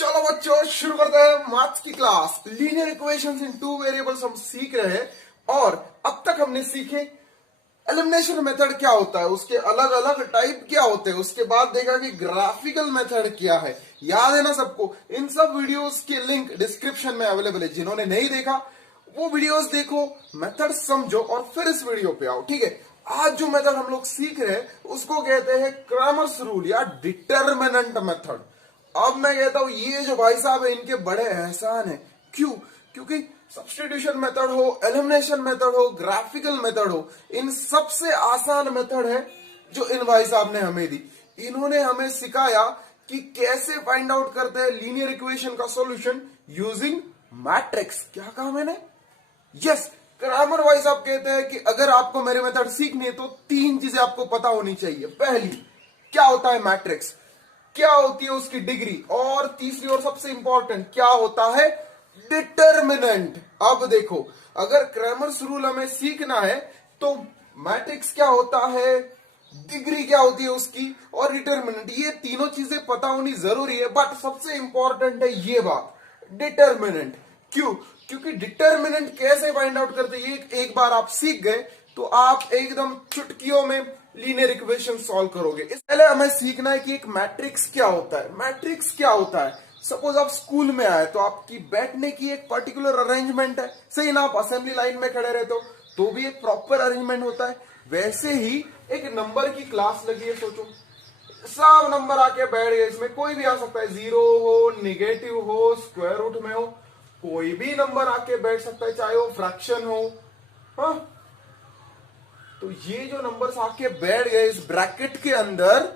चलो बच्चों शुरू करते हैं मैथ्स की क्लास। लीनियर इक्वेशंस इन टू वेरिएबल्स हम सीख रहे हैं और अब तक हमने सीखे एलिमिनेशन मेथड क्या होता है, उसके अलग अलग टाइप क्या होते हैं, उसके बाद देखा कि ग्राफिकल मेथड क्या है। याद है ना सबको? इन सब वीडियोस के लिंक डिस्क्रिप्शन में अवेलेबल है। जिन्होंने नहीं देखा वो वीडियोस देखो, मेथड समझो और फिर इस वीडियो पे आओ। ठीक है, आज जो मेथड हम लोग सीख रहे हैं उसको कहते हैं क्रैमर्स रूल या डिटर्मिनेंट मेथड। अब मैं कहता हूं ये जो भाई साहब है इनके बड़े एहसान है। क्यों? क्योंकि सब्स्टिट्यूशन मेथड हो, एलिमिनेशन मेथड हो, ग्राफिकल मेथड हो, इन सबसे आसान मेथड है जो इन भाई साहब ने हमें दी। इन्होंने हमें सिखाया कि कैसे फाइंड आउट करते हैं लीनियर इक्वेशन का सॉल्यूशन यूजिंग मैट्रिक्स। क्या कहा मैंने? यस, क्रैमर भाई साहब कहते हैं कि अगर आपको मेरे मेथड सीखनी है तो तीन चीजें आपको पता होनी चाहिए। पहली, क्या होता है मैट्रिक्स, क्या होती है उसकी डिग्री, और तीसरी और सबसे इंपॉर्टेंट, क्या होता है डिटर्मिनेंट। अब देखो, अगर क्रैमर्स रूल हमें सीखना है तो मैट्रिक्स क्या होता है, डिग्री क्या होती है उसकी, और डिटर्मिनेंट, ये तीनों चीजें पता होनी जरूरी है। बट सबसे इंपॉर्टेंट है ये बात, डिटर्मिनेंट। क्यों? क्योंकि डिटर्मिनेंट कैसे फाइंड आउट करते हैं ये एक बार आप सीख गए तो आप एकदम चुटकियों में लीनियर इक्वेशन सॉल्व करोगे। इससे पहले हमें सीखना है कि एक मैट्रिक्स क्या होता है। मैट्रिक्स क्या होता है? सपोज आप स्कूल में आए तो आपकी बैठने की एक पर्टिकुलर अरेंजमेंट है, सही ना? आप असेंबली लाइन में खड़े रहते हो तो भी एक प्रॉपर अरेंजमेंट होता है। वैसे ही एक नंबर की क्लास लगी है, सोचो सब नंबर आके बैठ गए, इसमें कोई भी आ सकता है, जीरो हो, निगेटिव हो, स्क्वायर रूट में हो, कोई भी नंबर आके बैठ सकता है, चाहे वो फ्रैक्शन हो। हाँ, तो ये जो नंबर्स आके बैठ गए इस ब्रैकेट के अंदर,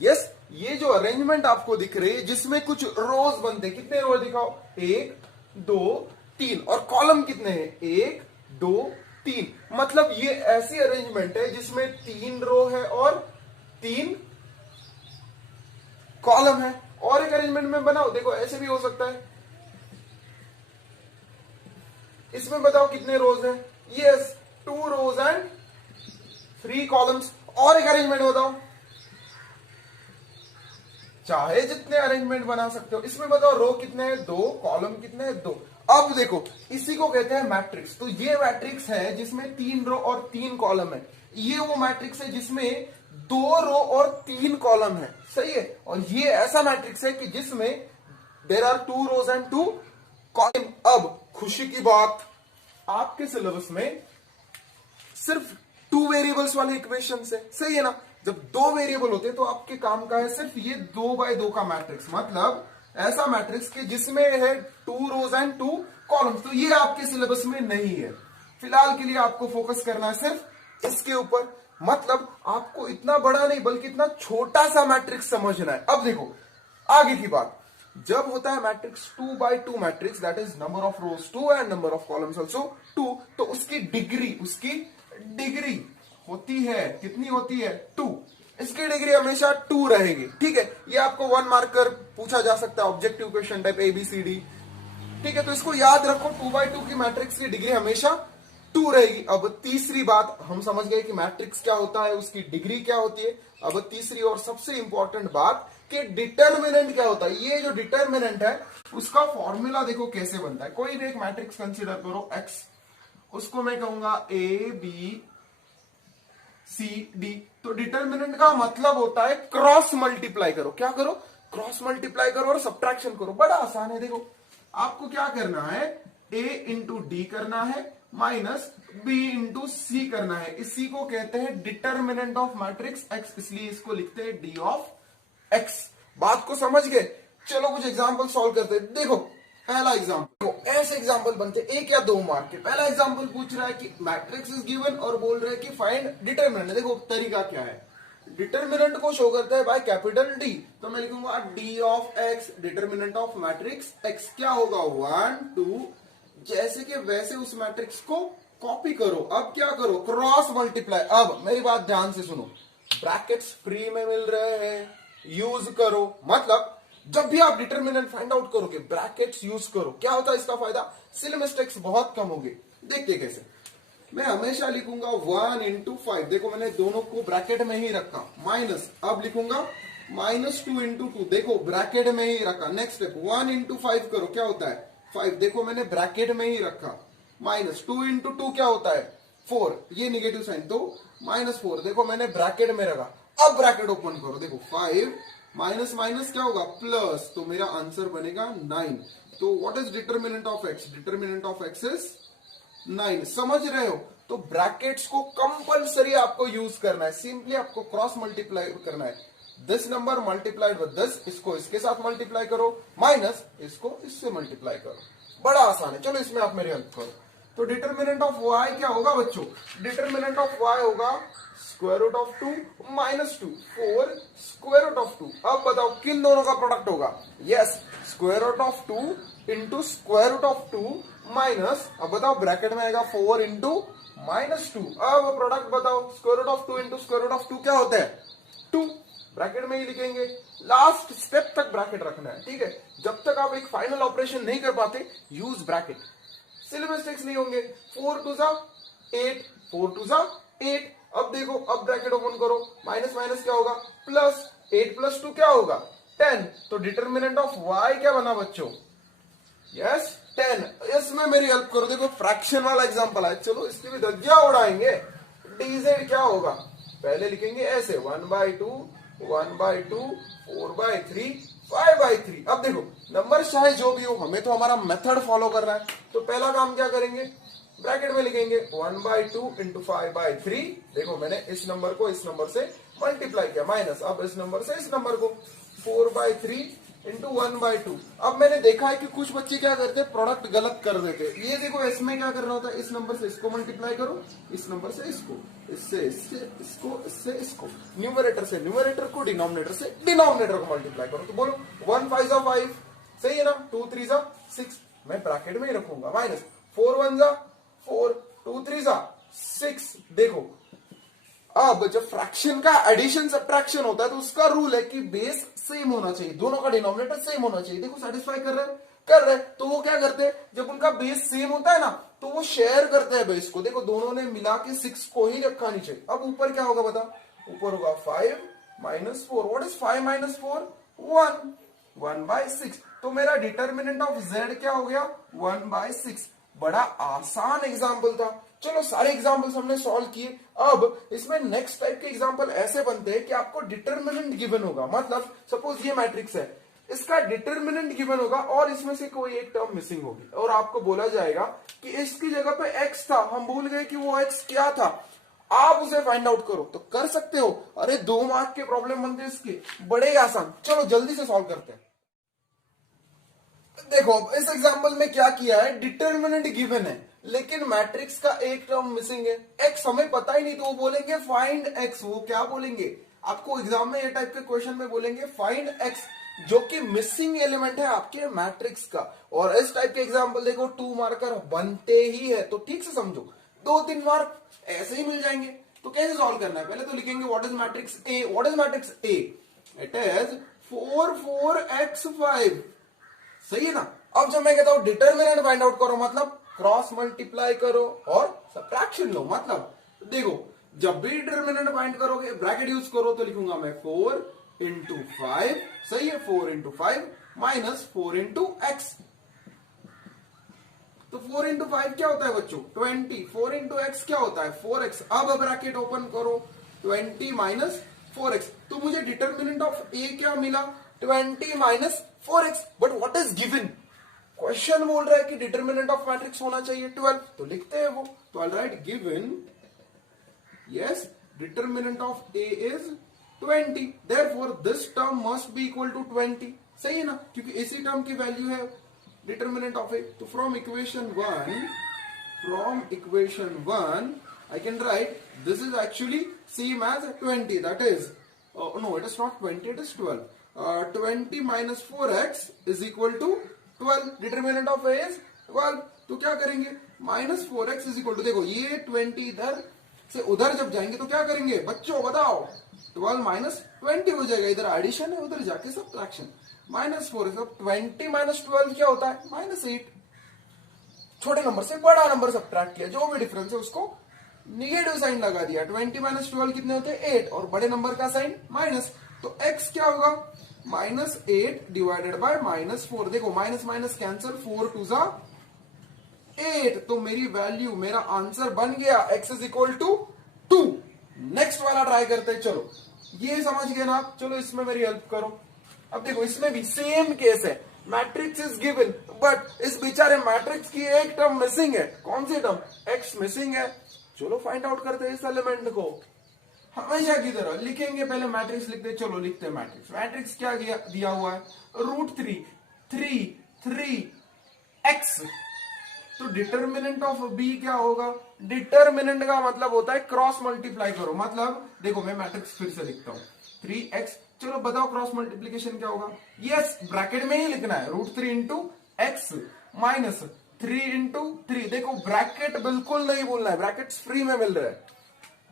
यस, ये जो अरेंजमेंट आपको दिख रही है जिसमें कुछ रोज बनते हैं। कितने रोज दिखाओ? एक, दो, तीन। और कॉलम कितने हैं? एक, दो, तीन। मतलब ये ऐसी अरेंजमेंट है जिसमें तीन रो है और तीन कॉलम है। और एक अरेंजमेंट में बनाओ, देखो ऐसे भी हो सकता है। इसमें बताओ कितने रोज हैं? Yes, two rows and three columns. और एक अरेंजमेंट बताओ, चाहे जितने अरेंजमेंट बना सकते हो। इसमें बताओ रो कितने हैं? दो। कॉलम कितने हैं? दो। अब देखो, इसी को कहते हैं मैट्रिक्स। तो ये मैट्रिक्स है जिसमें तीन रो और तीन कॉलम है। ये वो मैट्रिक्स है जिसमें दो रो और तीन कॉलम है, सही है। और ये ऐसा मैट्रिक्स है कि जिसमें there are two rows and two column. अब खुशी की बात, आपके सिलेबस में सिर्फ टू वेरिएबल्स वाले इक्वेशन है, सही है ना? जब दो वेरिएबल होते हैं तो आपके काम का है सिर्फ ये 2x2 का मैट्रिक्स, मतलब ऐसा मैट्रिक्स के जिसमें है two rows and two columns. तो ये आपके सिलेबस में नहीं है। फिलहाल के लिए आपको फोकस करना है सिर्फ इसके ऊपर। मतलब आपको इतना बड़ा नहीं बल्कि इतना छोटा सा मैट्रिक्स समझना है। अब देखो आगे की बात, जब होता है matrix 2x2 matrix, that is number of rose 2 and number of columns also 2, तो उसकी डिग्री होती है, कितनी होती है? 2। इसकी डिग्री हमेशा 2 रहेगी। ठीक है, ये आपको 1 मार्कर पूछा जा सकता है, ऑब्जेक्टिव क्वेश्चन टाइप ABCD। ठीक है, तो इसको याद रखो, 2x2 की मैट्रिक्स की डिग्री हमेशा 2 रहेगी। अब तीसरी बात, हम समझ गए कि मैट्रिक्स क्या होता है, उसकी डिग्री क्या होती है। अब तीसरी और सबसे इंपॉर्टेंट बात कि डिटर्मिनेंट क्या होता है। ये जो डिटर्मिनेंट है उसका फॉर्मूला देखो कैसे बनता है। कोई भी एक मैट्रिक्स कंसीडर करो X, उसको मैं कहूंगा ABCD। तो डिटर्मिनेंट का मतलब होता है क्रॉस मल्टीप्लाई करो। क्या करो? क्रॉस मल्टीप्लाई करो और सब्ट्रैक्शन करो। बड़ा आसान है। देखो आपको क्या करना है, A इंटू डी करना है माइनस B इंटू सी करना है। इसी को कहते हैं डिटर्मिनेंट ऑफ मैट्रिक्स X, इसलिए इसको लिखते हैं D ऑफ X। बात को समझ गए? चलो कुछ एग्जांपल सॉल्व करते हैं। देखो पहला एग्जांपल, तो ऐसे एग्जांपल बनते एक या दो मार्क के। पहला एग्जांपल पूछ रहा है कि मैट्रिक्स इज गिवन और बोल रहा है कि फाइंड डिटर्मिनेंट। देखो तरीका क्या है, डिटर्मिनेंट को शो करता है बाय कैपिटल D। तो मैं लिखूंगा D of X, determinant of matrix X क्या होगा? 1 2, जैसे कि वैसे उस मैट्रिक्स को कॉपी करो। अब क्या करो? Cross multiply. अब मेरी बात ध्यान से सुनो, ब्रैकेट्स फ्री में मिल रहे हैं, यूज करो। मतलब जब भी आप डिटर्मिनेंट फाइंड आउट करोगे ब्रैकेट्स यूज करो। क्या होता है इसका फायदा? सिली मिस्टेक्स बहुत कम होगी। देखते कैसे, मैं हमेशा लिखूंगा 1 इंटू 5। देखो मैंने दोनों को ब्रैकेट में ही रखा, माइनस, अब लिखूंगा -2 × 2, देखो ब्रैकेट में ही रखा। नेक्स्ट स्टेप 1 × 5 करो, क्या होता है 5, देखो मैंने ब्रैकेट में ही रखा। -2 × 2 क्या होता है 4, ये निगेटिव साइन, तो -4 देखो मैंने ब्रैकेट में रखा। अब ब्रैकेट ओपन करो, देखो 5 माइनस माइनस क्या होगा प्लस, तो मेरा आंसर बनेगा 9। तो what is determinant of x? Determinant of x is 9। समझ रहे हो? तो ब्रैकेट्स को कंपलसरी आपको यूज करना है। सिंपली आपको क्रॉस मल्टीप्लाई करना है। This number multiplied with this, इसको इसके साथ मल्टीप्लाई करो, माइनस इसको इससे मल्टीप्लाई करो। बड़ा आसान है। चलो इसमें आप मेरी हेल्प करो। तो डिटर्मिनेंट ऑफ y क्या होगा बच्चों? डिटर्मिनेंट ऑफ y होगा square root of 2 minus 2, 4 square root of 2। अब बताओ किन दोनों का प्रोडक्ट होगा? Yes, square root of 2 into square root of 2 minus, अब बताओ ब्रैकेट में आएगा 4 इंटू -2। अब प्रोडक्ट बताओ, square root of 2 into square root of 2 क्या होता है 2। ब्रैकेट में ही लिखेंगे। लास्ट स्टेप तक ब्रैकेट रखना है, ठीक है? जब तक आप एक फाइनल ऑपरेशन नहीं कर पाते, यूज ब्रैकेट, सिली मिस्टेक्स नहीं होंगे। 4 2 जा 8, 4 2 जा 8। अब देखो, अब ब्रैकेट ओपन करो, माइनस माइनस क्या होगा प्लस, 8 + 2 क्या होगा 10। तो डिटर्मिनेंट ऑफ y क्या बना बच्चों? यस 10। इसमें मेरी हेल्प करो, देखो फ्रैक्शन वाला एग्जांपल है, चलो इसकी भी धज्जियां उड़ाएंगे। dz क्या होगा? पहले लिखेंगे ऐसे 1/2, 1/2, 4/3, 5/3। अब देखो नंबर चाहे जो भी हो, हमें तो हमारा मेथड फॉलो करना है। तो पहला काम क्या करेंगे, ब्रैकेट में लिखेंगे 1/2 इंटू 5/3। देखो मैंने इस नंबर को इस नंबर से मल्टीप्लाई किया, माइनस अब इस नंबर से इस नंबर को 4/3 इंटू 1/2। अब मैंने देखा है कि कुछ बच्चे क्या करते हैं, प्रोडक्ट गलत कर देते हैं। ये देखो इसमें क्या करना होता है, इस नंबर से इसको मल्टीप्लाई करो, इस नंबर से इसको, इससे इससे इसको, इससे इसको, न्यूमरेटर से न्यूमरेटर को, डिनोमिनेटर से डिनोमिनेटर को मल्टीप्लाई करो। तो बोलो 1 5 जा 5, सही है ना, 2 3 जा 6, मैं ब्रैकेट में ही रखूंगा, माइनस 4 1 जा 4, 2 3 जा 6। देखो अब जब फ्रैक्शन का एडिशन सब्ट्रैक्शन होता है तो उसका रूल है कि बेस सेम होना चाहिए, दोनों का डिनोमिनेटर सेम होना चाहिए। देखो सेटिस्फाई कर रहे तो वो क्या करते हैं, जब उनका बेस सेम होता है ना तो वो शेयर करते हैं बेस को। देखो दोनों ने मिला के 6 को ही रखा नीचे। अब ऊपर क्या होगा बता, ऊपर होगा 5 - 4। What is 5 - 4? 1, 1/6। तो मेरा डिटर्मिनेंट ऑफ z क्या हो गया 1/6। बड़ा आसान एग्जाम्पल था। चलो सारे एग्जाम्पल्स हमने सॉल्व किए। अब इसमें नेक्स्ट टाइप के एग्जाम्पल ऐसे बनते हैं कि आपको डिटर्मिनेंट गिवन होगा, मतलब सपोज ये मैट्रिक्स है, इसका डिटर्मिनेंट गिवन होगा और इसमें से कोई एक टर्म मिसिंग होगी और आपको बोला जाएगा कि इसकी जगह पे x था, हम भूल गए कि वो x क्या था, आप उसे फाइंड आउट करो। तो कर सकते हो। अरे 2 मार्क के प्रॉब्लम बनते हैं इसके, बड़े आसान। चलो जल्दी से सॉल्व करते हैं। देखो इस एग्जांपल में क्या किया है, डिटर्मिनेंट गिवन है लेकिन मैट्रिक्स का एक टर्म मिसिंग है, x हमें पता ही नहीं, तो वो बोलेंगे फाइंड x। वो क्या बोलेंगे आपको एग्जाम में, ये टाइप के क्वेश्चन में बोलेंगे फाइंड x, जो कि मिसिंग एलिमेंट है आपके मैट्रिक्स का। और इस टाइप के एग्जांपल देखो 2 मार्कर बनते ही है, तो ठीक से समझो, 2-3 मार्क ऐसे ही मिल जाएंगे। तो कैसे सॉल्व करना है, पहले तो लिखेंगे what is matrix A। What is matrix A? It is 4 4 x 5, सही है ना। अब जब मैं कहता हूं डिटर्मिनेंट फाइंड आउट करो, मतलब क्रॉस मल्टीप्लाई करो और सब्ट्रैक्शन लो। मतलब देखो जब भी डिटर्मिनेंट फाइंड करोगे ब्रैकेट यूज करो, तो लिखूंगा मैं 4 × 5, सही है, 4 × 5 माइनस 4 × x। तो 4 × 5 क्या होता है बच्चों 20, 4 × x क्या होता है 4x। अब ब्रैकेट ओपन करो 20 माइनस 4x, तो मुझे डिटर्मिनेंट ऑफ a क्या मिला 20 minus 4x। But what is given, question बोल रहा है कि डिटर्मिनेंट ऑफ मैट्रिक्स होना चाहिए 12, तो लिखते हैं वो। तो I write given, yes determinant of a is 20, therefore this term must be equal to 20, सही है ना, क्योंकि इसी टर्म की वैल्यू है डिटर्मिनेंट ऑफ a। तो from equation 1 I can write this is actually same as 20, that is no, it is not 20, it is 12. 20 minus 4x is equal to 12. Determinant of a is 12। तो क्या करेंगे minus 4x is equal to, देखो ये 20 इधर से उधर जब जाएंगे तो क्या करेंगे बच्चों बताओ, 12 माइनस 20 हो जाएगा, इधर एडिशन है उधर जाके सब्ट्रैक्शन, माइनस 4x। अब 20 माइनस 12 क्या होता है -8। छोटे नंबर से बड़ा नंबर सब्ट्रैक्ट किया, जो भी डिफरेंस है उसको निगेटिव साइन लगा दिया। 20 माइनस 12 कितने होते हैं 8, और बड़े नंबर का साइन माइनस। तो x क्या होगा, -8 डिवाइडेड बाय -4। देखो माइनस माइनस कैंसिल, 4 टू जा 8, तो मेरी वैल्यू, मेरा आंसर बन गया x is equal to 2। Next वाला ट्राई करते हैं। चलो ये समझ गए ना आप, चलो इसमें मेरी हेल्प करो। अब देखो इसमें भी सेम केस है, मैट्रिक्स इज गिवन बट इस बेचारे मैट्रिक्स की एक टर्म मिसिंग है। कौन सी टर्म, x मिसिंग है। चलो फाइंड आउट करते हैं इस एलिमेंट को। हमेशा की तरह लिखेंगे, पहले मैट्रिक्स लिखते हैं। चलो लिखते हैं मैट्रिक्स। मैट्रिक्स क्या दिया हुआ है, √3 3 3 x। तो डिटर्मिनेंट ऑफ बी क्या होगा, डिटर्मिनेंट का मतलब होता है क्रॉस मल्टीप्लाई करो। मतलब देखो मैं मैट्रिक्स फिर से लिखता हूं, 3x। चलो बताओ क्रॉस मल्टीप्लीकेशन क्या होगा। यस, ब्रैकेट में ही लिखना है, √3 इंटू एक्स माइनस 3 इंटू 3। देखो ब्रैकेट बिल्कुल नहीं बोलना है, ब्रैकेट्स फ्री में मिल रहा है।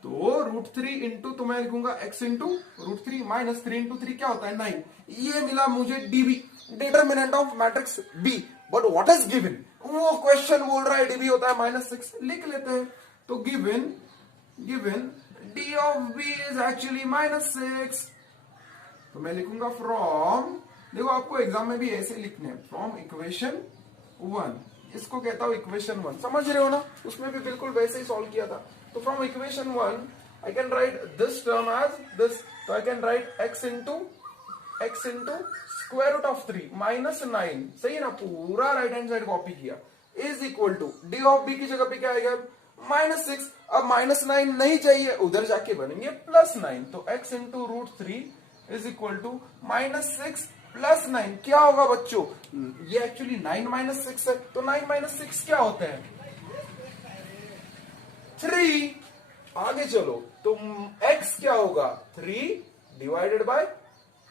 तो √3 इंटू, तो मैं लिखूंगा x इंटू √3 माइनस 3 इंटू 3 क्या होता है 9। ये मिला मुझे DB, determinant of matrix B. But what is given, वो क्वेश्चन बोल रहा है डीबी होता है -6, लिख लेते हैं। तो given D of B is actually -6। तो मैं लिखूंगा फ्रॉम, देखो आपको एग्जाम में भी ऐसे लिखने हैं, फ्रॉम इक्वेशन 1, इसको कहता हूं इक्वेशन 1, समझ रहे हो ना। उसमें भी बिल्कुल वैसे ही सॉल्व किया था। तो from equation 1 I can write this term as this. तो I can write x into square root of 3 -9, सही है ना, पूरा राइट हैंड साइड कॉपी किया, is equal to D of B की जगह पे क्या आएगा -6। अब -9 नहीं चाहिए, उधर जाके बनेंगे +9। तो x into √3 is equal to -6 + 9। क्या होगा बच्चों, ये एक्चुअली 9 - 6 है, तो 9 - 6 क्या होता है 3। आगे चलो, तो x क्या होगा 3 डिवाइडेड बाय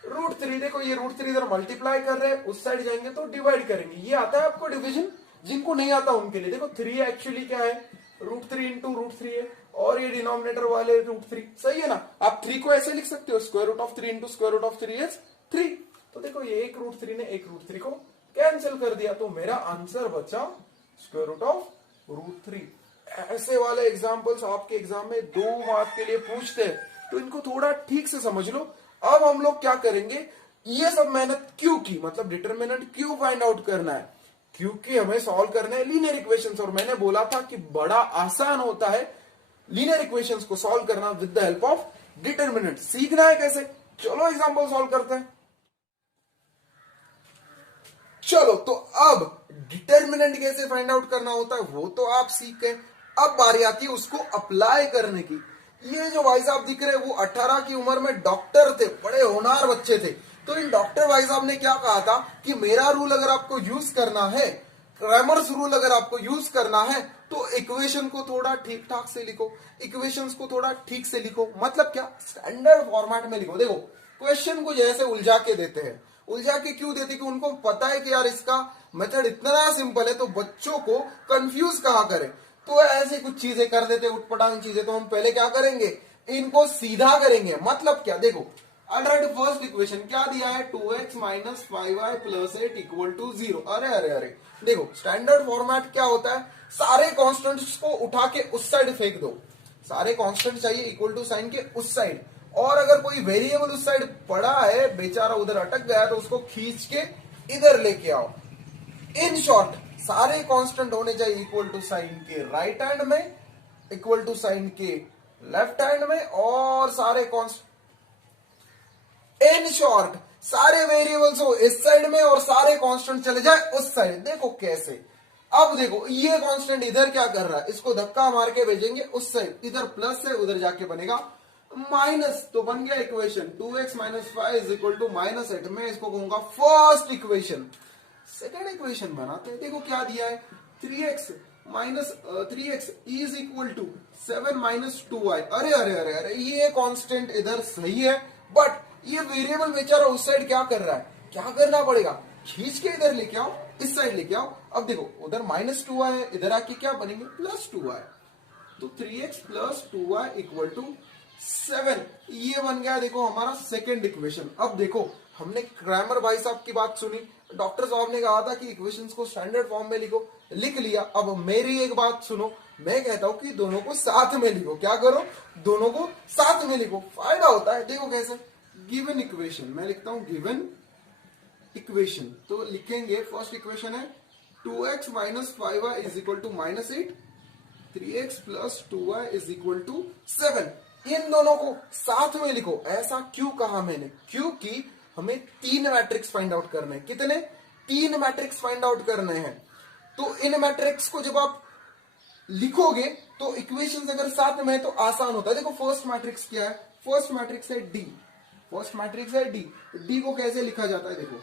√3। देखो ये √3 इधर मल्टीप्लाई कर रहे हैं, उस साइड जाएंगे तो डिवाइड करेंगे। ये आता है आपको डिवीजन, जिनको नहीं आता उनके लिए। देखो 3 एक्चुअली क्या है, √3 इंटू √3 है, और ये डिनोमिनेटर वाले √3, सही है ना। आप 3 को ऐसे लिख सकते हो, square root of 3 into square root of 3 is 3। तो देखो ये एक √3 ने एक √3 को कैंसिल कर दिया, तो मेरा आंसर बचा स्क्वायर रूट ऑफ √3। ऐसे वाले एग्जाम्पल्स आपके एग्जाम में 2 मार्क के लिए पूछते हैं, तो इनको थोड़ा ठीक से समझ लो। अब हम लोग क्या करेंगे, ये सब मेहनत क्यों की, मतलब डिटर्मिनेंट क्यों फाइंड आउट करना है, क्योंकि हमें सॉल्व करना है लीनियर इक्वेशंस। और मैंने बोला था कि बड़ा आसान होता है लीनियर इक्वेशंस को सॉल्व करना with the help of determinant. सीखना है कैसे, चलो एग्जांपल सॉल्व करते हैं। चलो तो अब डिटर्मिनेंट कैसे फाइंड आउट करना होता है वो तो आप सीख गए। अब बारी आती है उसको अप्लाई करने की। ये जो भाई साहब दिख रहे हैं वो 18 की उम्र में डॉक्टर थे, बड़े होनहार बच्चे थे। तो इन डॉक्टर भाई साहब ने क्या कहा था कि मेरा रूल अगर आपको यूज करना है, क्रैमर्स रूल अगर आपको यूज करना है, तो इक्वेशन को थोड़ा ठीक ठाक से लिखो, इक्वेशंस को थोड़ा ठीक से लिखो। मतलब क्या, स्टैंडर्ड फॉर्मेट में लिखो। देखो क्वेश्चन को जैसे उलझा के देते हैं, उलझा के क्यों देते, कि उनको पता है कि यार इसका मेथड इतना सिंपल है तो बच्चों को कंफ्यूज कहाँ करें, तो ऐसे कुछ चीजें कर देते, उटपटांग चीजें। तो हम पहले क्या करेंगे, इनको सीधा करेंगे। मतलब क्या, देखो ऑलरेडी फर्स्ट इक्वेशन क्या दिया है, 2x - 5y + 8 = 0। अरे अरे अरे, देखो स्टैंडर्ड फॉर्मेट क्या होता है, सारे कॉन्स्टेंट्स को उठा के उस साइड फेंक दो। सारे कांस्टेंट चाहिए इक्वल टू साइन के उस साइड, और अगर कोई वेरिएबल उस साइड पड़ा है, बेचारा उधर अटक गया, तो उसको खींच के इधर लेके आओ। इन शॉर्ट सारे कांस्टेंट होने चाहिए इक्वल टू साइन के राइट हैंड में, इक्वल टू साइन के लेफ्ट हैंड में, और सारे कांस्टेंट, इन शॉर्ट सारे वेरिएबल्स हो इस साइड में और सारे कांस्टेंट चले जाए उस साइड। देखो कैसे, अब देखो ये कांस्टेंट इधर क्या कर रहा है, इसको धक्का मार के भेजेंगे उस साइड, इधर प्लस है उधर जाके बनेगा माइनस। तो बन गया इक्वेशन 2x - 5 = -8। मैं इसको कहूंगा फर्स्ट इक्वेशन। सेकेंड इक्वेशन बनाते हैं। देखो क्या दिया है, 3x = 7 - 2y। अरे अरे अरे अरे, ये कांस्टेंट इधर सही है, बट ये वेरिएबल बेचारा उस साइड क्या कर रहा है, क्या करना पड़ेगा, खींच के इधर लेके आओ, इस साइड लेके आओ। अब देखो उधर -2y है, इधर आके क्या बनेंगे +2y। तो 3x + 2y = 7। ये बन गया देखो हमारा सेकेंड इक्वेशन। अब देखो हमने क्रैमर भाई साहब की बात सुनी, डॉक्टर साहब ने कहा था कि इक्वेशंस को स्टैंडर्ड फॉर्म में लिखो, लिख लिया। अब मेरी एक बात सुनो, मैं कहता हूं कि दोनों को साथ में लिखो। क्या करो, दोनों को साथ में लिखो, फायदा होता है। देखो कैसे, गिवन इक्वेशन, मैं लिखता हूं गिवन इक्वेशन। तो लिखेंगे फर्स्ट इक्वेशन है 2x minus 5y is equal to -8, 3x plus 2y is equal to 7। इन दोनों को साथ में लिखो। ऐसा क्यों कहा मैंने? क्योंकि हमें 3 मैट्रिक्स फाइंड आउट करने हैं। कितने? 3 मैट्रिक्स फाइंड आउट करने हैं। तो इन मैट्रिक्स को जब आप लिखोगे तो इक्वेशंस अगर साथ में है तो आसान होता है। देखो फर्स्ट मैट्रिक्स क्या है? फर्स्ट मैट्रिक्स है डी। फर्स्ट मैट्रिक्स है डी। डी को कैसे लिखा जाता है? देखो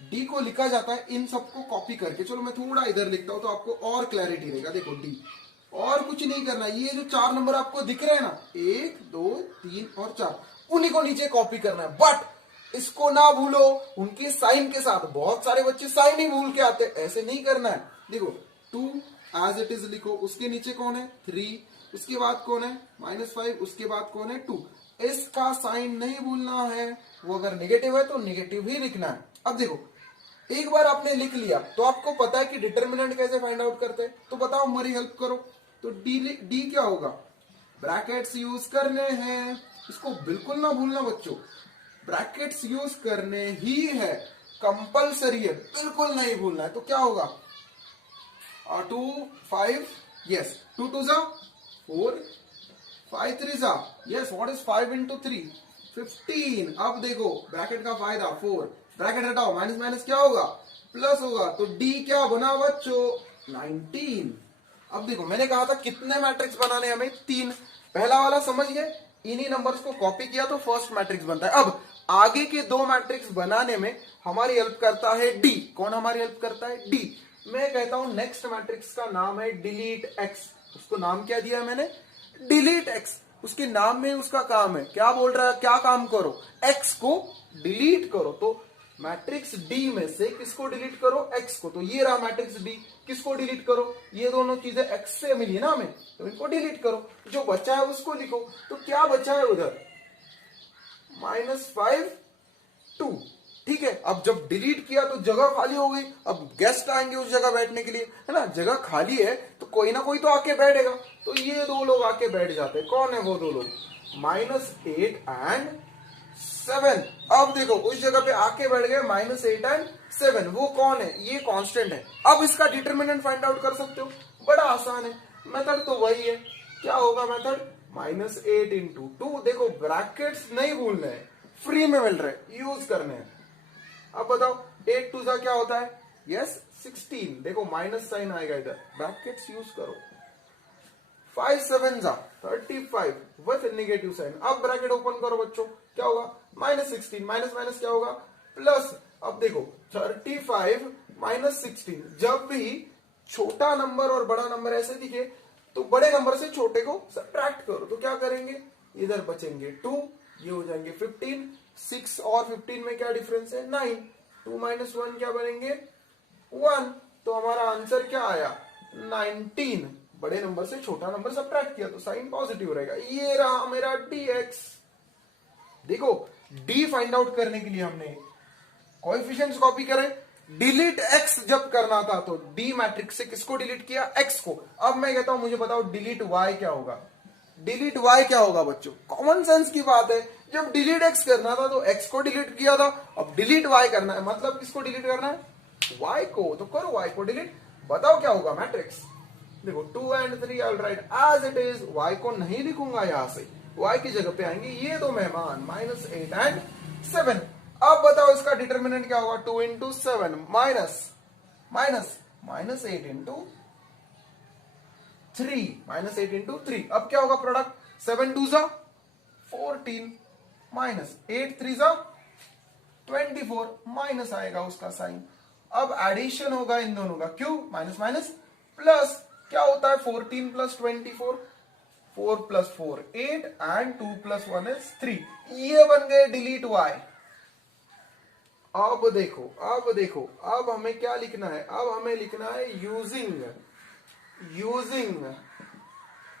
डी को लिखा जाता है इन सबको कॉपी करके। चलो मैं थोड़ा इधर लिखता हूं तो आपको और क्लैरिटी रहेगा। देखो डी, और कुछ नहीं करना। ये जो 4 नंबर आपको दिख रहे हैं ना, 1 2 3 और 4, उन्हीं को नीचे कॉपी करना है। बट इसको ना भूलो उनके साइन के साथ। बहुत सारे बच्चे साइन ही भूल के आते, ऐसे नहीं करना है। देखो 2 एज इट इज लिखो, उसके नीचे कौन है? 3, उसके बाद कौन है? -5, उसके बाद कौन है? 2। इसका साइन नहीं भूलना है। वो अगर नेगेटिव है तो नेगेटिव ही लिखना है। अब देखो एक बार आपने लिख लिया तो आपको पता है कि डिटर्मिनेंट कैसे फाइंड आउट करते हैं। तो बताओ हमारी हेल्प करो। तो डी क्या होगा? ब्रैकेट्स यूज करने हैं, इसको बिल्कुल ना भूलना बच्चों। ब्रैकेट्स यूज करने ही है, कंपलसरी है, बिल्कुल नहीं भूलना है। तो क्या होगा? 2 5, यस, 2 2 जा 4, 5 3 जा, यस, व्हाट इज 5 into 3? 15। अब देखो ब्रैकेट का फायदा, 4 ब्रैकेट हटाओ, माइनस माइनस क्या होगा? प्लस होगा। तो डी क्या बना बच्चों? 19। अब देखो मैंने कहा था कितने मैट्रिक्स बनाने हमें? 3। पहला वाला समझ गए, इन्हीं नंबर्स को कॉपी किया तो फर्स्ट मैट्रिक्स बनता है। अब आगे के 2 मैट्रिक्स बनाने में हमारी हेल्प करता है डी। कौन हमारी हेल्प करता है? डी। मैं कहता हूं नेक्स्ट मैट्रिक्स का नाम है डिलीट एक्स। उसको नाम क्या दिया मैंने? Delete x. उसके नाम में उसका काम है। क्या बोल रहा है? क्या काम करो? एक्स को डिलीट करो। तो मैट्रिक्स डी में से किसको डिलीट करो? एक्स को। तो ये रहा मैट्रिक्स डी, किसको डिलीट करो? ये दोनों चीजें एक्स से मिली ना हमें, तो इनको डिलीट करो। जो बचा है उसको लिखो। तो क्या बचा है उधर? -5 2। ठीक है, अब जब डिलीट किया तो जगह खाली हो गई। अब गेस्ट आएंगे उस जगह बैठने के लिए, है ना? जगह खाली है तो कोई ना कोई तो आके बैठेगा। तो ये 2 लोग आके बैठ जाते हैं। कौन है वो 2 लोग? -8 and 7। अब देखो उस जगह पे आके बैठ गए -8 and 7। वो कौन है? ये कांस्टेंट है। अब इसका डिटरमिनेंट फाइंड आउट कर सकते हो, बड़ा आसान है। मेथड तो वही है। क्या होगा मेथड? -8 into 2। देखो ब्रैकेट्स नहीं भूलने हैं, फ्री में मिल रहे, यूज करने हैं। अब बताओ 8 2 जा क्या होता है? यस 16। देखो माइनस साइन आएगा इधर, ब्रैकेट्स यूज करो। 5 7 जा 35 विथ नेगेटिव साइन। अब ब्रैकेट ओपन करो बच्चों, क्या होगा? -16, माइनस माइनस क्या होगा? प्लस। अब देखो 35 -16। जब भी छोटा नंबर और बड़ा नंबर ऐसे दिखे तो बड़े नंबर से छोटे को सब्ट्रैक्ट करो। तो क्या करेंगे? इधर बचेंगे 2, ये हो जाएंगे 15। 6 और 15 में क्या डिफरेंस है? 9। 2 - 1 क्या बनेंगे? 1। तो हमारा आंसर क्या आया? 19। बड़े नंबर से छोटा नंबर सब्ट्रैक्ट किया तो साइन पॉजिटिव रहेगा। ये रहा मेरा dx। देखो d फाइंड आउट करने के लिए हमने कोएफिशिएंट्स कॉपी करें। डिलीट x जब करना था तो d मैट्रिक्स से किसको डिलीट किया? x को। अब मैं कहता हूं मुझे बताओ डिलीट y क्या होगा? डिलीट y क्या होगा बच्चों? कॉमन सेंस की बात है। जब डिलीट x करना था तो x को डिलीट किया था, अब डिलीट y करना है, मतलब किसको डिलीट करना है? y को। तो करो y को डिलीट। बताओ क्या होगा मैट्रिक्स? देखो 2 and 3 I'll write as it is। y को नहीं लिखूंगा यहां से, y की जगह पे आएंगे ये 2 मेहमान -8 and 7। अब बताओ इसका डिटर्मिनेंट क्या होगा? 2 into 7 -8 into 3 -8 into 3। अब क्या होगा प्रोडक्ट? 7 2 जा 14 -8 3 जा 24, माइनस आएगा उसका साइन। अब एडिशन होगा इन दोनों का, क्यों? Minus minus plus. क्या होता है? 14 + 24, 4 + 4 8 and 2 + 1 is 3। ये बन गए डिलीट y। अब देखो अब हमें क्या लिखना है? अब हमें लिखना है यूजिंग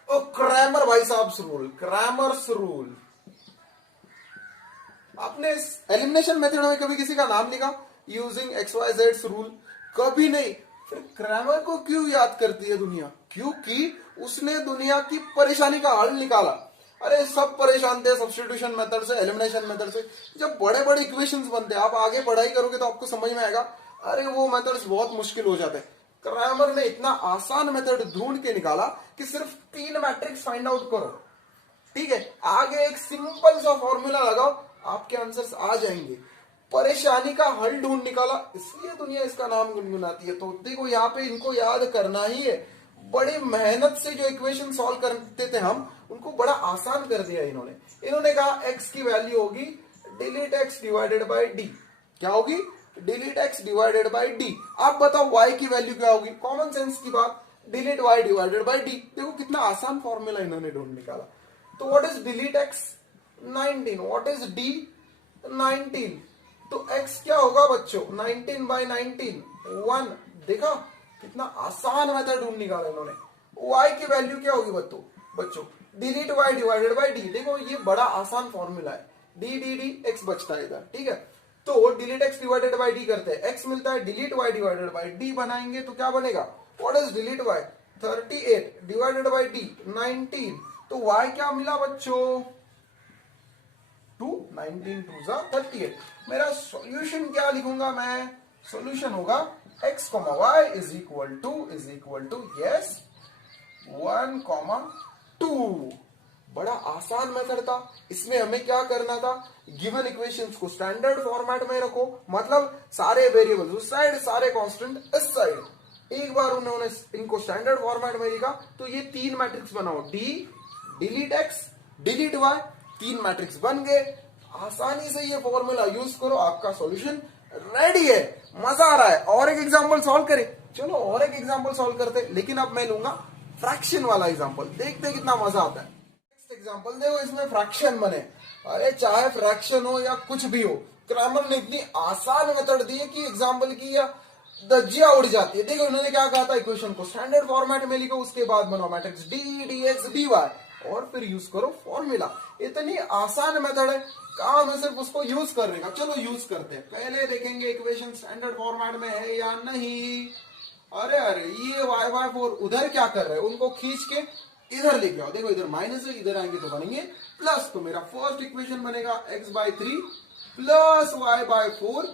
क्रैमर भाई साहब रूल, क्रैमर्स रूल। आपने एलिमिनेशन मेथड में कभी किसी का नाम लिखा यूजिंग XYZ रूल? कभी नहीं। फिर क्रैमर को क्यों याद करती है दुनिया? क्योंकि उसने दुनिया की परेशानी का हल निकाला। अरे सब परेशान थे सब्स्टिट्यूशन मेथड से, एलिमिनेशन मेथड से। जब बड़े बड़े इक्वेशंस बनते हैं, आप आगे पढ़ाई करोगे तो आपको समझ में आएगा, अरे वो मेथड्स बहुत मुश्किल हो जाते हैं। क्रैमर ने इतना आसान मेथड ढूंढ के निकाला कि सिर्फ 3 मैट्रिक्स फाइंड आउट करो, ठीक है, आगे एक सिंपल सा फॉर्मूला लगाओ, आपके आंसर्स आ जाएंगे। परेशानी का हल ढूंढ निकाला, इसलिए दुनिया इसका नाम गुनगुनाती है। तो देखो यहाँ पे इनको याद करना ही है। बड़ी मेहनत से जो इक्वेशन सॉल्व करते थे हम, उनको बड़ा आसान कर दिया इन्होंने कहा x की वैल्यू होगी delete x divided by D. क्या होगी? Delete x divided by D. आप बताओ y की वैल्यू क्या होगी? कॉमन सेंस की बात, delete y divided by D. देखो कितना आसान फॉर्मूला इन्होंने ढूंढ निकाला। तो what is delete x? 19। What is d? 19। तो x क्या होगा बच्चों? 19 बाई 19 1। देखा कितना आसान मेथड ढूंढ निकाला इन्होंने। y की वैल्यू क्या होगी बच्चों? Delete y divided by D. देखो ये बड़ा आसान फॉर्मूला है, डी डी डी x बचता है इधर, ठीक है। तो delete x divided by D करते हैं, x मिलता है, delete y divided by D बनाएंगे तो क्या बनेगा? What is delete y? 38 divided by D 19। तो y क्या मिला बच्चों? 2। 19 2 जा 38। मेरा सॉल्यूशन क्या लिखूंगा मैं? सॉल्यूशन होगा x, y is equal to yes 1, 2। बड़ा आसान मेथड था। इसमें हमें क्या करना था? गिवन इक्वेशंस को स्टैंडर्ड फॉर्मेट में रखो, मतलब सारे वेरिएबल्स उस साइड, सारे कांस्टेंट इस साइड। एक बार उन्होंने इनको स्टैंडर्ड फॉर्मेट में लिखा तो ये 3 मैट्रिक्स बनाओ, D delete x delete y, 3 matrix बन गए। आसानी से ये फॉर्मूला यूज करो, आपका सॉल्यूशन रेडी है। मजा आ रहा है। और एक एग्जांपल सॉल्व करें? चलो और एक एग्जांपल सॉल्व करते हैं, लेकिन अब मैं लूंगा फ्रैक्शन वाला एग्जांपल। देखते कितना मजा आता है। नेक्स्ट एग्जांपल देखो, इसमें फ्रैक्शन बने। अरे चाहे फ्रैक्शन हो या कुछ भी हो, क्रैमर ने इतनी आसान मेथड दी है कि एग्जांपल की या दज्जिया उड़ जाती है। देखो उन्होंने क्या कहा था, इक्वेशन को स्टैंडर्ड फॉर्मेट में लिखो, उसके बाद बनाओ matrix D D X D Y और फिर यूज करो फॉर्मूला। इतनी आसान मेथड है, काम है सिर्फ उसको यूज करने का। चलो यूज करते हैं। पहले देखेंगे इक्वेशन स्टैंडर्ड फॉर्मेट में है या नहीं। अरे ये y/4 उधर क्या कर रहे हैं? उनको खींच के इधर लेके आओ। देखो इधर माइनस है, इधर आएंगे तो बनेंगे प्लस। तो मेरा फर्स्ट इक्वेशन बनेगा x/3 plus y/4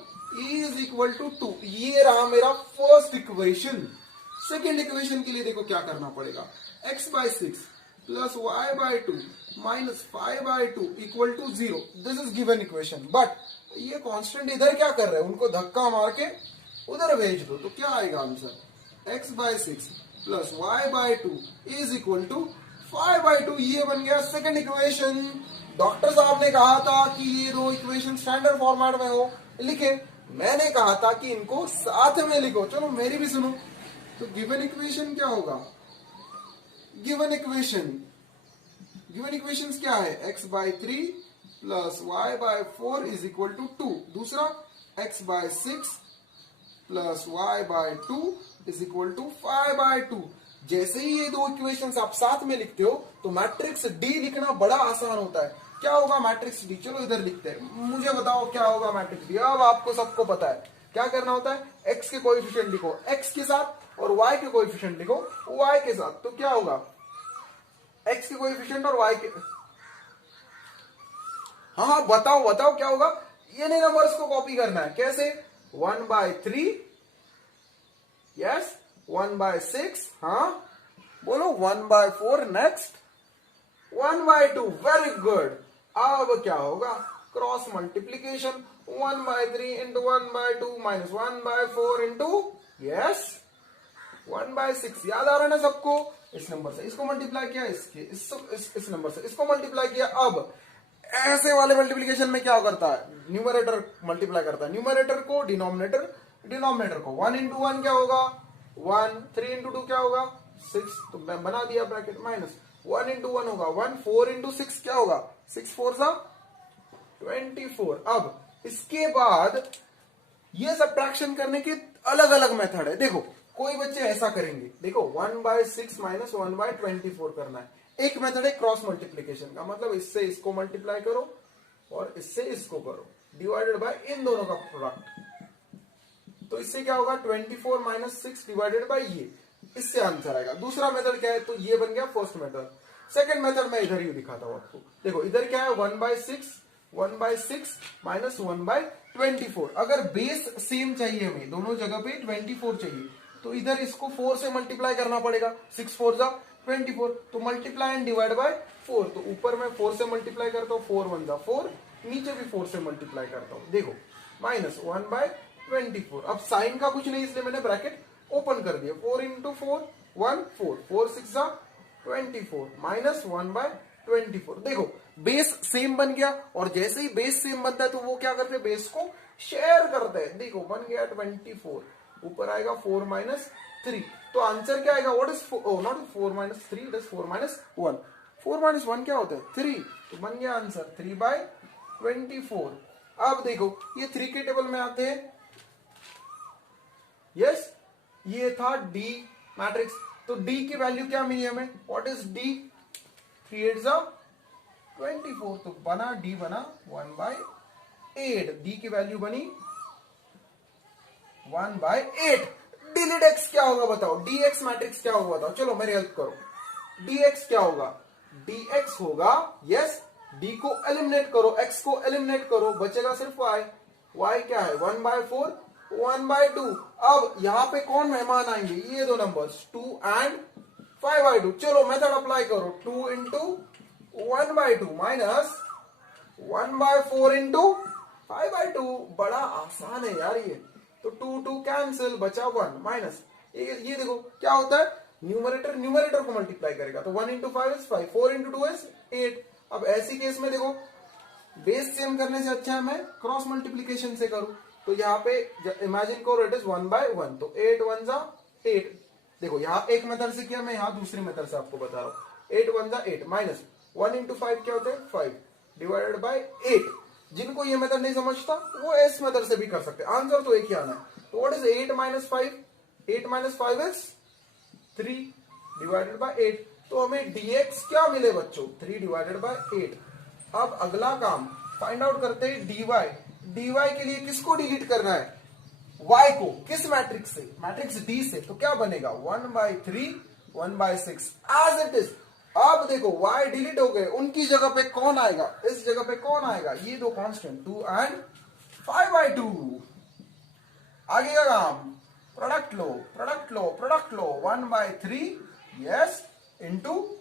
is equal to 2। ये रहा मेरा फर्स्ट इक्वेशन। सेकेंड इक्वेशन के लिए देखो क्या करना पड़ेगा, x/6 plus y/2 minus 5/2 equal to 0। This is given equation. But ये कांस्टेंट इधर क्या कर रहे हैं? उनको धक्का मार के उधर भेज दो तो क्या आएगा answer? x/6 plus y/2 is equal to 5/2। ये बन गया सेकंड इक्वेशन। डॉक्टर साहब ने कहा था कि ये दो इक्वेशन स्टैंडर्ड फॉर्मेट में हो, लिखे। मैंने कहा था कि इनको साथ में लिखो। चलो मेरी भी सुनो। तो गिवन इक्वेशन क्या होगा? गिवन इक्वेशन क्या है? x/3 plus y/4 is equal to 2। दूसरा x/6 plus y/2 is equal to 5/2। जैसे ही ये दो इक्वेशंस आप साथ में लिखते हो तो मैट्रिक्स डी लिखना बड़ा आसान होता है। क्या होगा मैट्रिक्स डी? चलो इधर लिखते हैं। मुझे बताओ क्या होगा मैट्रिक्स डी। अब आपको सबको पता है क्या करना होता है। x के कोएफिशिएंट लिखो x के साथ और y के कोएफिशिएंट लिखो y के साथ। तो क्या होगा? x के कोएफिशिएंट और y के, हाँ बताओ क्या होगा। ये नहीं, नंबर्स को कॉपी करना है। कैसे? 1/3 यस, 1/6 हाँ बोलो, 1/4 नेक्स्ट, 1/2 वेरी गुड। अब क्या होगा? Cross multiplication 1/3 into 1/2 minus 1/4 into yes 1/6। याद आ रहा है ना सबको? इस नंबर से इसको मल्टीप्लाई किया, इस नंबर से इसको मल्टीप्लाई किया। अब ऐसे वाले मल्टीप्लीकेशन में क्या करता है? न्यूमरेटर मल्टीप्लाई करता है न्यूमरेटर को, डिनोमिनेटर को। 1 इंटू 1 क्या होगा? 1। 3 इंटू 2 क्या होगा? 6। तो मैं बना दिया ब्रैकेट माइनस। 1 इंटू 1 होगा 1। 4 इंटू 6 क्या होगा? 6 4 सा 24। अब इसके बाद ये सब्ट्रैक्शन करने के अलग अलग मेथड है। देखो कोई बच्चे ऐसा करेंगे, देखो 1/6 माइनस 1/24 करना है। एक मेथड है क्रॉस मल्टीप्लीकेशन का, मतलब इससे इसको मल्टीप्लाई करो और इससे इसको करो, डिवाइडेड बाय इन दोनों का प्रोडक्ट। तो इससे क्या होगा? 24 माइनस 6 डिवाइडेड बाय ये, इससे आंसर आएगा। दूसरा मेथड क्या है? तो ये बन गया फर्स्ट मेथड। सेकंड मेथड मैं इधर ही दिखाता हूं आपको। देखो इधर क्या है, 1/6 माइनस 1/24। अगर बेस सेम चाहिए हमें, दोनों जगह पे 24 चाहिए, तो इधर इसको 4 से मल्टीप्लाई करना पड़ेगा। 6 4 जा 24, तो मल्टीप्लाई एंड डिवाइड बाय 4। तो ऊपर मैं 4 से मल्टीप्लाई करता हूँ, 4 1 जा 4, नीचे भी 4 से मल्टीप्लाई करता हूँ। देखो माइनस 1/24। अब साइन का कुछ नहीं, इसलिए मैंने ब्रैकेट ओपन कर दिया। 4 इंटू 4 1 4, 4 6 जा 24 माइनस 1/24। देखो बेस सेम बन गया, और जैसे ही बेस सेम बनता है तो वो क्या करते हैं, बेस को शेयर करते हैं। देखो बन गया 24, ऊपर आएगा 4 माइनस 3। तो आंसर क्या आएगा, what is not 4 minus 3, it is 4 minus 1। 4 minus 1 क्या होता है, 3। तो बन गया आंसर 3/24। अब देखो ये 3 के टेबल में आते हैं। यस, ये था डी मैट्रिक्स। तो डी की वैल्यू क्या मिली हमें, व्हाट इज डी, 3 8 जा 24। तो बना डी बना 1/8। डी की वैल्यू बनी 1/8। डिलीट एक्स क्या होगा बताओ, dx मैट्रिक्स क्या होगा बताओ, चलो मेरी हेल्प करो। dx क्या होगा, dx होगा, यस, d को एलिमिनेट करो, x को एलिमिनेट करो, बचेगा सिर्फ y। y क्या है, 1/4 1/2। अब यहां पे कौन मेहमान आएंगे, ये दो नंबर्स 2 एंड 5/2। चलो मेथड अप्लाई करो, 2 इंटू 1/2 माइनस 1/4 इंटू 5/2। बड़ा आसान है यार ये। तो 2 2 कैंसिल, बचा 1 माइनस ये देखो क्या होता है, न्यूमरेटर न्यूमरेटर को मल्टीप्लाई करेगा, तो 1 इंटू 5 इज 5, 4 इंटू 2 इज 8। अब ऐसी केस में देखो बेस सेम करने से अच्छा है मैं क्रॉस मल्टीप्लीकेशन से करूं। तो यहाँ पे इमेजिन करो इट इज 1/1, तो 8 1 जा 8। देखो यहाँ एक मेथड से किया, मैं यहाँ दूसरी मेथड से आपको बता रहा हूँ। 8 1 जा 8 माइनस 1 इंटू 5 क्या होता है, 5 डिवाइडेड बाय 8। जिनको ये मेथड नहीं समझता वो इस मेथड से भी कर सकते हैं, आंसर तो एक ही आना है। तो what is 8 minus 5, 8 minus 5 is 3 divided by 8। तो हमें dx क्या मिले बच्चों, 3 डिवाइडेड बाय 8। अब अगला काम फाइंड आउट करते हैं dy। dy के लिए किसको डिलीट करना है, y को, किस मैट्रिक्स से, मैट्रिक्स D से। तो क्या बनेगा 1/3 1/6 एज इट इज। अब देखो y डिलीट हो गए, उनकी जगह पे कौन आएगा, इस जगह पे कौन आएगा, ये दो कांस्टेंट 2 एंड 5/2। आगे का काम, प्रोडक्ट लो प्रोडक्ट लो प्रोडक्ट लो, 1/3 यस इंटू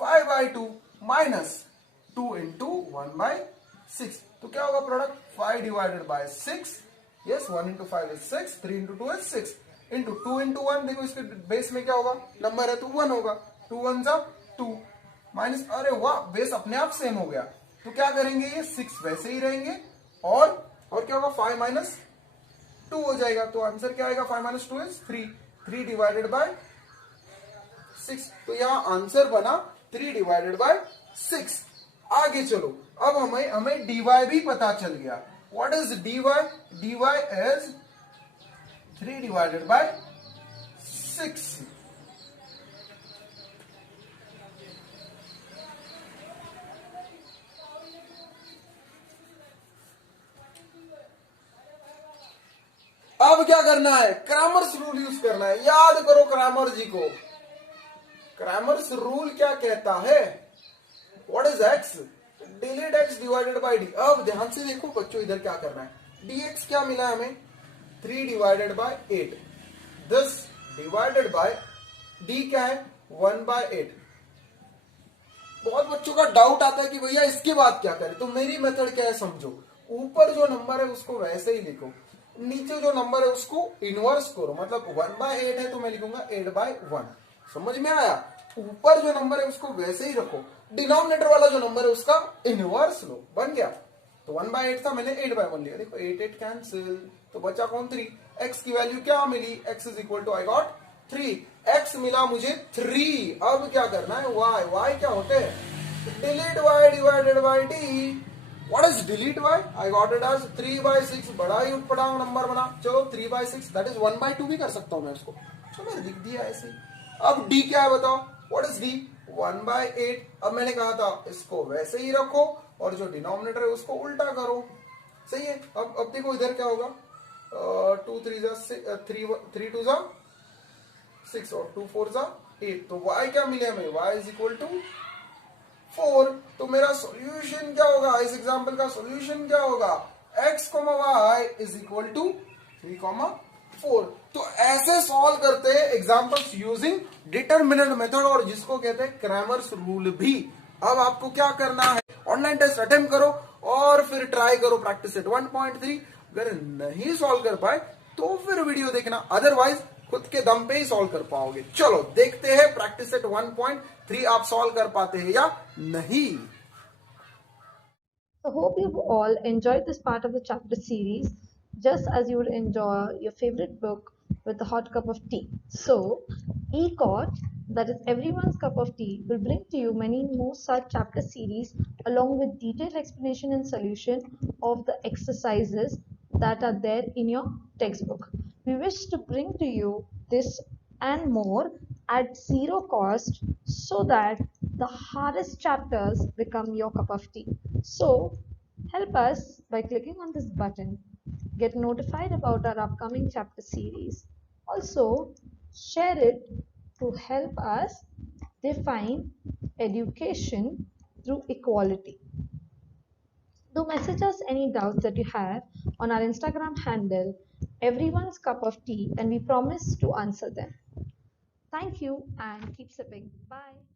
5/2 माइनस 2 इंटू 1/6। तो क्या होगा product, 5 divided by 6, yes 1 into 5 is 6, 3 into 2 is 6, into 2 into 1। देखो इसके बेस में क्या होगा, नंबर है तो 1 होगा, 2 1 जा 2 माइनस, अरे वाह बेस अपने आप सेम हो गया। तो क्या करेंगे, ये 6 वैसे ही रहेंगे, और क्या होगा 5 माइनस 2 हो जाएगा। तो आंसर क्या आएगा, 5 माइनस 2 इज 3, 3 डिवाइडेड बाय 6। तो यहां आंसर बना 3 डिवाइडेड बाय 6। आगे चलो, अब हमें dy भी पता चल गया। What is dy, dy is 3 divided by 6। अब क्या करना है, क्रैमर्स रूल यूज करना है। याद करो क्रैमर जी को। क्रैमर्स रूल क्या कहता है, what is x, delete x divided by d। अब ध्यान से देखो बच्चों, इधर क्या करना है, dx क्या मिला हमें, 3 divided by 8, this divided by d क्या है 1/8। बहुत बच्चों का डाउट आता है कि भैया इसके बाद क्या करें, तो मेरी मेथड क्या है समझो, ऊपर जो नंबर है उसको वैसे ही लिखो, नीचे जो नंबर है उसको इनवर्स करो। मतलब 1/8 है तो मैं लिखूंगा 8/1। समझ में आया, ऊपर जो नंबर है उसको वैसे ही रखो, डिनोमिनेटर वाला जो नंबर है उसका इनवर्स लो, बन गया। तो 1/8 था, मैंने 8/1 लिया। देखो 8 8 कैंसिल, तो बचा कौन 3। x की वैल्यू क्या मिली, x is equal to I got 3, x मिला मुझे 3। अब क्या करना है, y क्या होते हैं, delete y divided by d। What is delete y, I got it as 3/6। बड़ा ही उठपटांग नंबर बना। चलो 3/6 दैट इज 1/2 भी कर सकता हूं मैं इसको, तो मैंने लिख दिया ऐसे ही। अब d क्या है बताओ, व्हाट इज d, 1/8। अब मैंने कहा था इसको वैसे ही रखो, और जो डिनोमिनेटर है उसको उल्टा करो। सही है। अब देखो इधर क्या होगा, 2 3 जा 3 2 जा 6 और 2 4 जा 8। तो y क्या मिले हमें, y इज इक्वल टू 4, तो मेरा सॉल्यूशन क्या होगा, इस एग्जांपल का सॉल्यूशन क्या होगा, x, y is equal to 3, 4। तो ऐसे सॉल्व करते हैं एग्जांपल्स यूजिंग डिटरमिनेंट मेथड, और जिसको कहते हैं क्रैमर्स रूल भी। अब आपको क्या करना है, ऑनलाइन टेस्ट अटेम्प्ट करो और फिर ट्राई करो प्रैक्टिस सेट 1.3। अगर नहीं सॉल्व कर पाए तो फिर वीडियो देखना, अदरवाइज खुद के दम पे ही सॉल्व कर पाओगे। चलो देखते हैं प्रैक्टिस सेट 1.3 आप सॉल्व कर पाते हैं या नहीं। So hope you've all enjoyed this part of the chapter series just as you would enjoy your favorite book with a hot cup of tea. So ECOT, that is everyone's cup of tea, will bring to you many more such chapter series along with detailed explanation and solution of the exercises that are there in your textbook. We wish to bring to you this and more at zero cost so that the hardest chapters become your cup of tea. So, help us by clicking on this button. Get notified about our upcoming chapter series. Also, share it to help us define education through equality. Do message us any doubts that you have on our Instagram handle, Everyone's Cup of Tea, and we promise to answer them. Thank you and keep sipping. Bye.